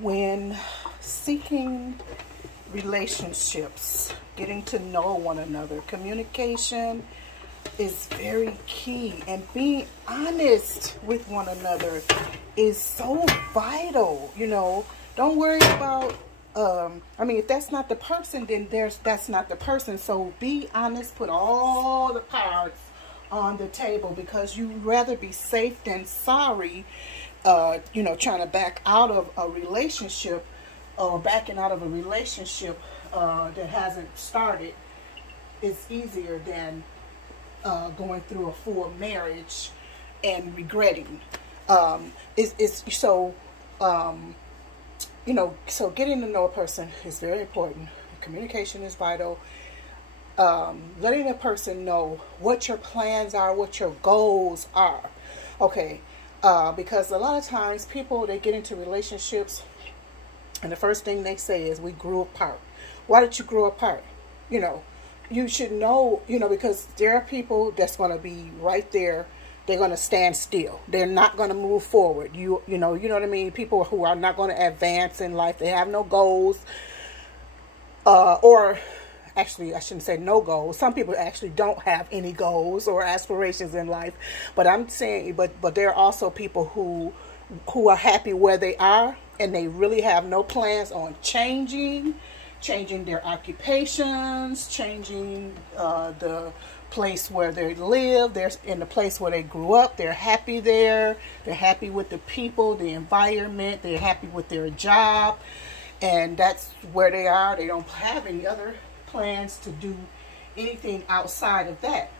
When seeking relationships, getting to know one another, communication is very key, and being honest with one another is so vital. You know, don't worry about I mean, if that's not the person, then that's not the person. So be honest, put all the cards on the table, because you'd rather be safe than sorry. You know, trying to back out of a relationship, or backing out of a relationship that hasn't started is easier than going through a full marriage and regretting. It's so you know, so getting to know a person is very important. Communication is vital. Letting a person know what your plans are, what your goals are. Okay, because a lot of times people, they get into relationships and the first thing they say is, we grew apart. Why did you grow apart? You know, you should know, you know, because there are people that's going to be right there. They're going to stand still. They're not going to move forward. You know what I mean? People who are not going to advance in life. They have no goals. Or actually, I shouldn't say no goals. Some people actually don't have any goals or aspirations in life. But I'm saying, but there are also people who are happy where they are, and they really have no plans on changing their occupations, changing the place where they live. They're in the place where they grew up. They're happy there. They're happy with the people, the environment. They're happy with their job, and that's where they are. They don't have any other plans to do anything outside of that.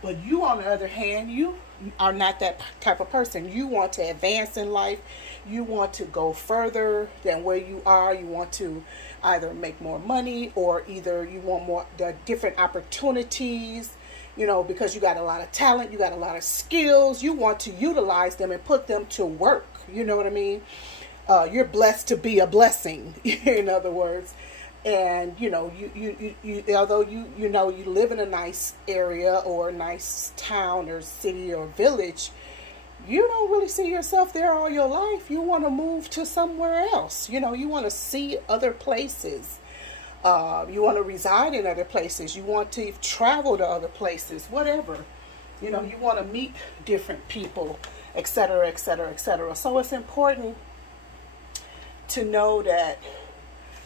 But you, on the other hand, you are not that type of person. You want to advance in life. You want to go further than where you are. You want to either make more money, or either you want more different opportunities, you know, because you got a lot of talent, you got a lot of skills. You want to utilize them and put them to work. You know what I mean? You're blessed to be a blessing, in other words. And, you know, you although you know, you live in a nice area or a nice town or city or village, you don't really see yourself there all your life. You want to move to somewhere else. You know, you want to see other places. You want to reside in other places. You want to travel to other places, whatever. You know, you want to meet different people, etc., etc., etc. So it's important to know that,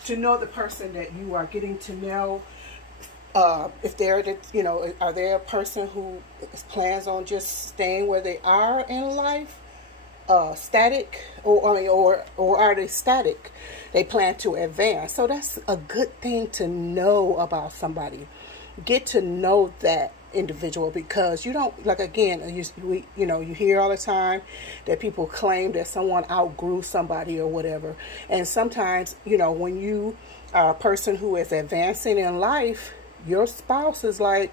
to know the person that you are getting to know. If they're, you know, are they a person who plans on just staying where they are in life, static, or are they static? They plan to advance. So that's a good thing to know about somebody. Get to know that individual, because you don't, like, again, you know, you hear all the time that people claim that someone outgrew somebody or whatever. And sometimes, you know, when you are a person who is advancing in life, your spouse is like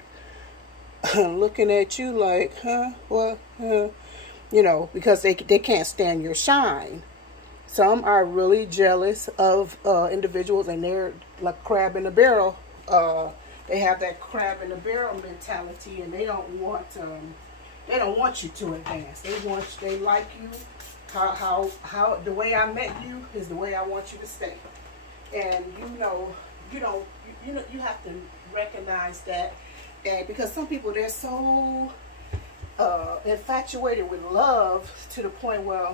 looking at you like, huh, what, you know, because they can't stand your shine. Some are really jealous of individuals, and they're like crab in a barrel. They have that crab in the barrel mentality, and they don't want you to advance. They like you. How the way I met you is the way I want you to stay. And you have to recognize that, and because some people, they're so infatuated with love to the point where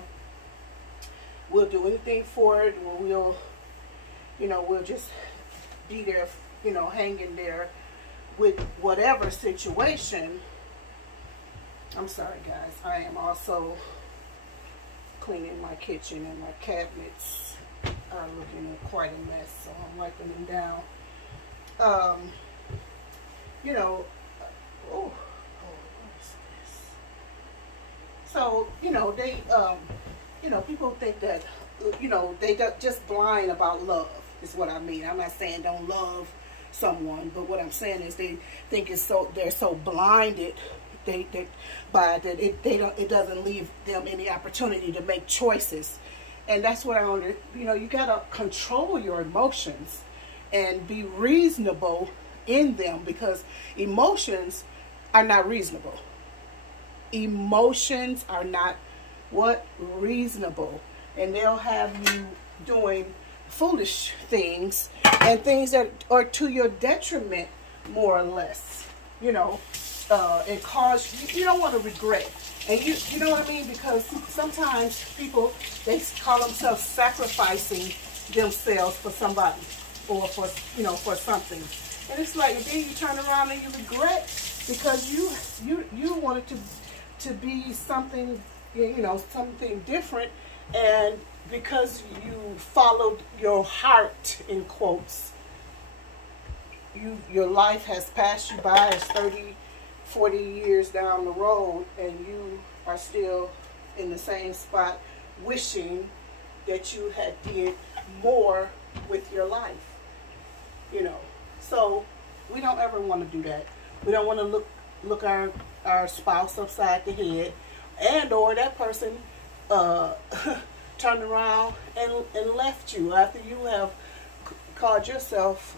we'll do anything for it, or we'll just be there, you know, hanging there with whatever situation. I'm sorry, guys. I am also cleaning my kitchen, and my cabinets are looking quite a mess, so I'm wiping them down. You know, what is this? So, you know, they, you know, people think that, you know, they just blind about love, is what I mean. I'm not saying don't love someone, but what I'm saying is they think they're so blinded by that it doesn't leave them any opportunity to make choices. And that's what you know, you gotta control your emotions and be reasonable in them, because emotions are not reasonable. Emotions are not reasonable, and they'll have you doing foolish things and things that are to your detriment, more or less, you know, and cause you don't want to regret. And you know what I mean? Because sometimes people, they call themselves sacrificing themselves for somebody or for, you know, for something. And it's like, and then you turn around and you regret because you wanted to be something, you know, something different, and because you followed your heart, in quotes, your life has passed you by. It's 30, 40 years down the road, and you are still in the same spot, wishing that you had did more with your life, you know. So we don't ever want to do that. We don't want to look our spouse upside the head, and or that person turned around and left you after you have called yourself,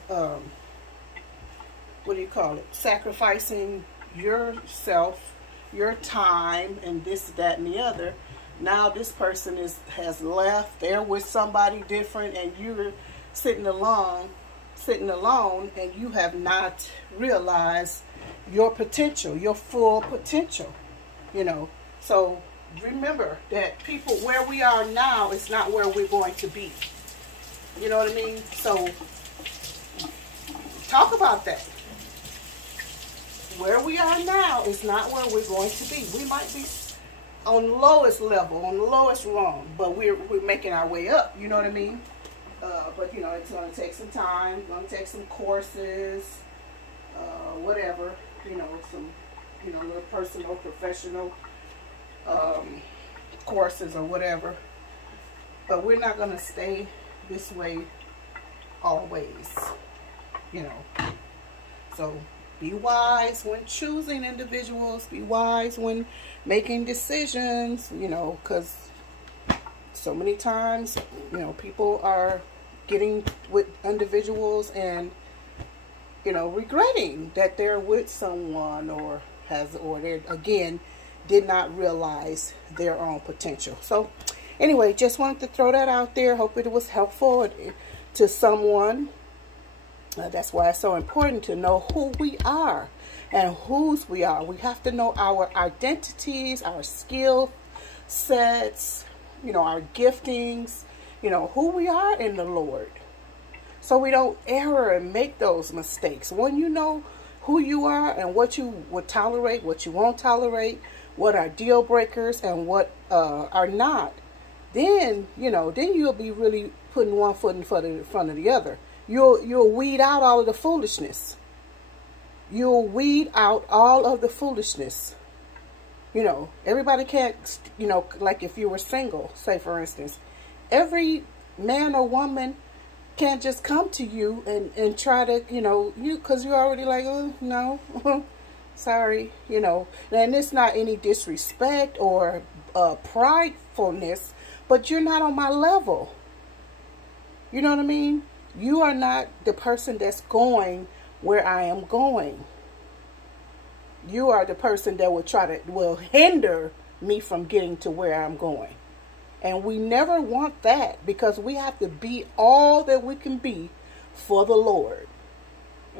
what do you call it, sacrificing yourself, your time, and this, that, and the other. Now this person has left, they're with somebody different, and you're sitting alone, and you have not realized your potential, your full potential, you know. So remember that people, where we are now is not where we're going to be. You know what I mean? So talk about that. Where we are now is not where we're going to be. We might be on the lowest level, on the lowest rung, but we're making our way up. You know what I mean? But you know, it's going to take some time. It's going to take some courses, whatever. You know, some, you know, little personal, professional courses or whatever. But we're not going to stay this way always. You know. So be wise when choosing individuals. Be wise when making decisions, you know, because so many times, you know, people are getting with individuals and, you know, regretting that they're with someone or they again did not realize their own potential. So anyway, just wanted to throw that out there. Hope it was helpful to someone. That's why it's so important to know who we are and whose we are. We have to know our identities, our skill sets, you know, our giftings, you know, who we are in the Lord. So we don't err and make those mistakes. When you know who you are and what you would tolerate, what you won't tolerate, what are deal breakers and what are not, then, you know, then you'll be really putting one foot in front of the other. You'll weed out all of the foolishness. You'll weed out all of the foolishness. You know, everybody can't, you know, like if you were single, say for instance, every man or woman can't just come to you and try to, you know, because you're already like, oh, no, sorry, you know. And it's not any disrespect or pridefulness, but you're not on my level. You know what I mean? You are not the person that's going where I am going. You are the person that will hinder me from getting to where I'm going. And we never want that, because we have to be all that we can be for the Lord.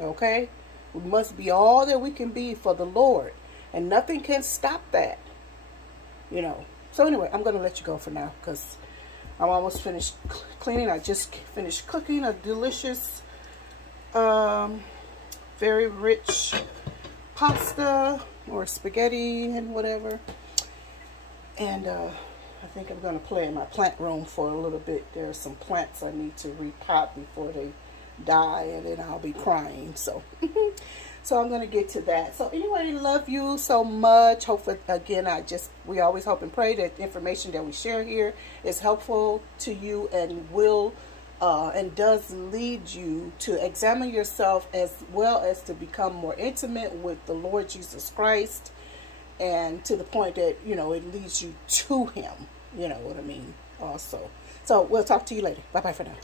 Okay? We must be all that we can be for the Lord. And nothing can stop that. You know. So anyway, I'm going to let you go for now, because I'm almost finished cleaning. I just finished cooking a delicious, very rich pasta or spaghetti and whatever. And I think I'm going to play in my plant room for a little bit. There are some plants I need to repot before they die, and then I'll be crying. So, so I'm going to get to that. So anyway, love you so much. Hopefully, again, we always hope and pray that the information that we share here is helpful to you and will and does lead you to examine yourself, as well as to become more intimate with the Lord Jesus Christ, and to the point that, you know, it leads you to Him. You know what I mean? Also. So we'll talk to you later. Bye-bye for now.